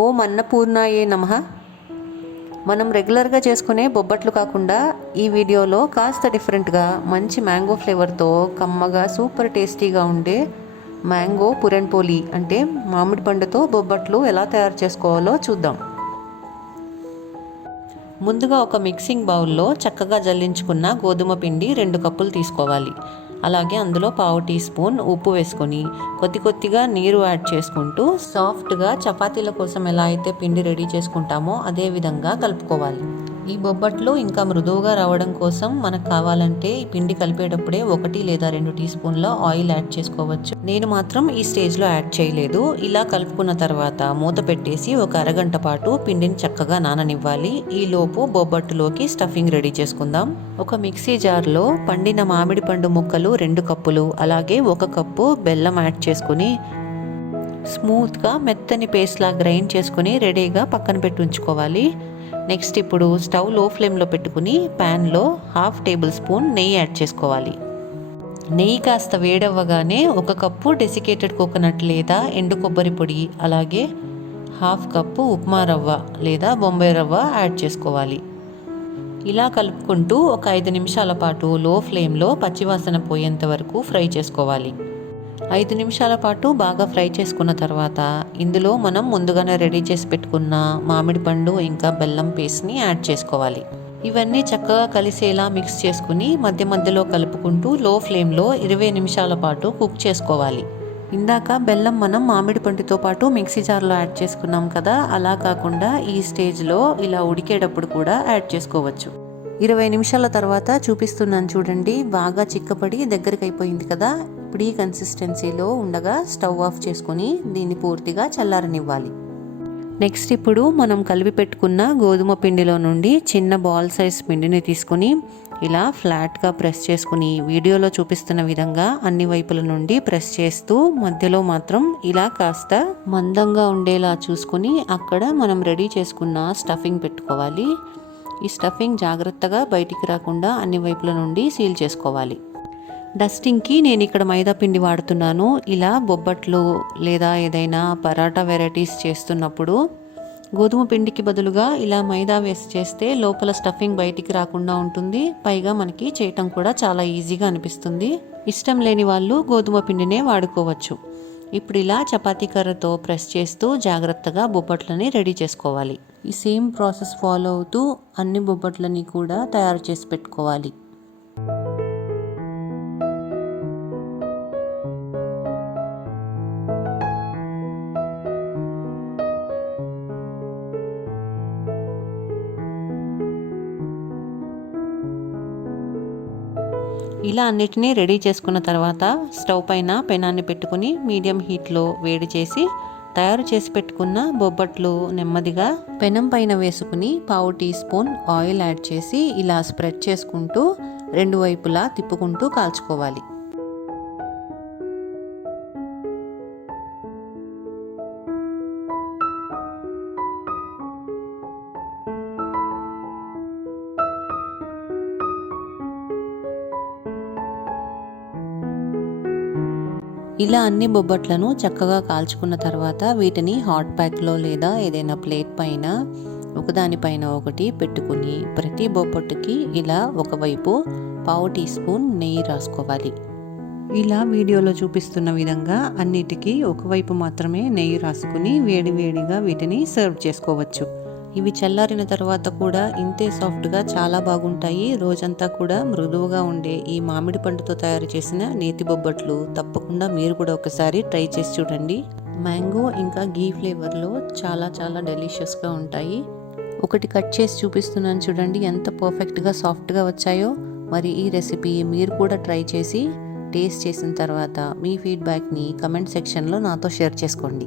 ఓం అన్నపూర్ణాయే నమ. మనం రెగ్యులర్గా చేసుకునే బొబ్బట్లు కాకుండా ఈ వీడియోలో కాస్త డిఫరెంట్గా మంచి మ్యాంగో ఫ్లేవర్తో కమ్మగా సూపర్ టేస్టీగా ఉండే మ్యాంగో పురణ్పోలి అంటే మామిడి పండుతో బొబ్బట్లు ఎలా తయారు చేసుకోవాలో చూద్దాం. ముందుగా ఒక మిక్సింగ్ బౌల్లో చక్కగా జల్లించుకున్న గోధుమ పిండి రెండు కప్పులు తీసుకోవాలి. అలాగే అందులో పావు టీ స్పూన్ ఉప్పు వేసుకొని కొద్ది కొద్దిగా నీరు యాడ్ చేసుకుంటూ సాఫ్ట్గా చపాతీల కోసం ఎలా అయితే పిండి రెడీ చేసుకుంటామో అదే విధంగా కలుపుకోవాలి. ఈ బొబ్బట్లు ఇంకా మృదువుగా రావడం కోసం మనకు కావాలంటే ఈ పిండి కలిపేటప్పుడే ఒకటి లేదా రెండు టీ స్పూన్ల ఆయిల్ యాడ్ చేసుకోవచ్చు. నేను మాత్రం ఈ స్టేజ్లో యాడ్ చేయలేదు. ఇలా కలుపుకున్న తర్వాత మూత పెట్టేసి ఒక అరగంట పాటు పిండిని చక్కగా నాననివ్వాలి. ఈ లోపు బొబ్బట్టులోకి స్టఫింగ్ రెడీ చేసుకుందాం. ఒక మిక్సీ జార్లో పండిన మామిడి పండు ముక్కలు రెండు కప్పులు అలాగే ఒక కప్పు బెల్లం యాడ్ చేసుకుని స్మూత్గా మెత్తని పేస్ట్లా గ్రైండ్ చేసుకుని రెడీగా పక్కన పెట్టి ఉంచుకోవాలి. నెక్స్ట్ ఇప్పుడు స్టవ్లో ఫ్లేమ్లో పెట్టుకుని ప్యాన్లో హాఫ్ టేబుల్ స్పూన్ నెయ్యి యాడ్ చేసుకోవాలి. నెయ్యి కాస్త వేడవ్వగానే ఒక కప్పు డెసికేటెడ్ కోకోనట్ లేదా ఎండు కొబ్బరి పొడి అలాగే హాఫ్ కప్పు ఉప్మా రవ్వ లేదా బొంబాయి రవ్వ యాడ్ చేసుకోవాలి. ఇలా కలుపుకుంటూ ఒక ఐదు నిమిషాల పాటు లో ఫ్లేమ్లో పచ్చివాసన పోయేంత వరకు ఫ్రై చేసుకోవాలి. ఐదు నిమిషాల పాటు బాగా ఫ్రై చేసుకున్న తర్వాత ఇందులో మనం ముందుగానే రెడీ చేసి పెట్టుకున్న మామిడి పండు ఇంకా బెల్లం పేస్ట్ని యాడ్ చేసుకోవాలి. ఇవన్నీ చక్కగా కలిసేలా మిక్స్ చేసుకుని మధ్య మధ్యలో కలుపుకుంటూ లో ఫ్లేమ్లో ఇరవై నిమిషాల పాటు కుక్ చేసుకోవాలి. ఇందాక బెల్లం మనం మామిడి పండుతో పాటు మిక్సీ జార్లో యాడ్ చేసుకున్నాం కదా అలా కాకుండా ఈ స్టేజ్లో ఇలా ఉడికేటప్పుడు కూడా యాడ్ చేసుకోవచ్చు. ఇరవై నిమిషాల తర్వాత చూపిస్తున్నాను చూడండి బాగా చిక్కపడి దగ్గరికి అయిపోయింది కదా ఇప్పుడు ఈ కన్సిస్టెన్సీలో ఉండగా స్టవ్ ఆఫ్ చేసుకొని దీన్ని పూర్తిగా చల్లారనివ్వాలి. నెక్స్ట్ ఇప్పుడు మనం కలిపి పెట్టుకున్న గోధుమ పిండిలో నుండి చిన్న బాల్ సైజ్ పిండిని తీసుకుని ఇలా ఫ్లాట్గా ప్రెస్ చేసుకుని వీడియోలో చూపిస్తున్న విధంగా అన్ని వైపుల నుండి ప్రెస్ చేస్తూ మధ్యలో మాత్రం ఇలా కాస్త మందంగా ఉండేలా చూసుకుని అక్కడ మనం రెడీ చేసుకున్న స్టఫింగ్ పెట్టుకోవాలి. ఈ స్టఫింగ్ జాగ్రత్తగా బయటికి రాకుండా అన్ని వైపుల నుండి సీల్ చేసుకోవాలి. డస్టింగ్కి నేను ఇక్కడ మైదా పిండి వాడుతున్నాను. ఇలా బొబ్బట్లు లేదా ఏదైనా పరాటా వెరైటీస్ చేస్తున్నప్పుడు గోధుమ పిండికి బదులుగా ఇలా మైదా వేసి చేస్తే లోపల స్టఫింగ్ బయటికి రాకుండా ఉంటుంది. పైగా మనకి చేయటం కూడా చాలా ఈజీగా అనిపిస్తుంది. ఇష్టం లేని వాళ్ళు గోధుమ పిండినే వాడుకోవచ్చు. ఇప్పుడు ఇలా చపాతీ కర్రతో ప్రెస్ చేస్తూ జాగ్రత్తగా బొబ్బట్లని రెడీ చేసుకోవాలి. ఈ సేమ్ ప్రాసెస్ ఫాలో అవుతూ అన్ని బొబ్బట్లని కూడా తయారు చేసి పెట్టుకోవాలి. ఇలా అన్నిటినీ రెడీ చేసుకున్న తర్వాత స్టవ్ పైన పెనాన్ని పెట్టుకుని మీడియం హీట్లో వేడి చేసి తయారు చేసి పెట్టుకున్న బొబ్బట్లు నెమ్మదిగా పెనం పైన వేసుకుని పావు టీ స్పూన్ ఆయిల్ యాడ్ చేసి ఇలా స్ప్రెడ్ చేసుకుంటూ రెండు వైపులా తిప్పుకుంటూ కాల్చుకోవాలి. ఇలా అన్ని బొబ్బట్లను చక్కగా కాల్చుకున్న తర్వాత వీటిని హాట్ ప్యాక్లో లేదా ఏదైనా ప్లేట్ పైన ఒకదానిపైన ఒకటి పెట్టుకుని ప్రతి బొబ్బట్టుకి ఇలా ఒకవైపు పావు టీ స్పూన్ నెయ్యి రాసుకోవాలి. ఇలా వీడియోలో చూపిస్తున్న విధంగా అన్నిటికీ ఒకవైపు మాత్రమే నెయ్యి రాసుకుని వేడివేడిగా వీటిని సర్వ్ చేసుకోవచ్చు. ఇవి చల్లారిన తర్వాత కూడా ఇంతే సాఫ్ట్గా చాలా బాగుంటాయి. రోజంతా కూడా మృదువుగా ఉండే ఈ మామిడి పండుతో తయారు చేసిన నేతి బొబ్బట్లు తప్పకుండా మీరు కూడా ఒకసారి ట్రై చేసి చూడండి. మ్యాంగో ఇంకా గీ ఫ్లేవర్లో చాలా చాలా డెలిషియస్గా ఉంటాయి. ఒకటి కట్ చేసి చూపిస్తున్నాను చూడండి ఎంత పర్ఫెక్ట్గా సాఫ్ట్గా వచ్చాయో. మరి ఈ రెసిపీ మీరు కూడా ట్రై చేసి టేస్ట్ చేసిన తర్వాత మీ ఫీడ్బ్యాక్ని కమెంట్ సెక్షన్లో నాతో షేర్ చేసుకోండి.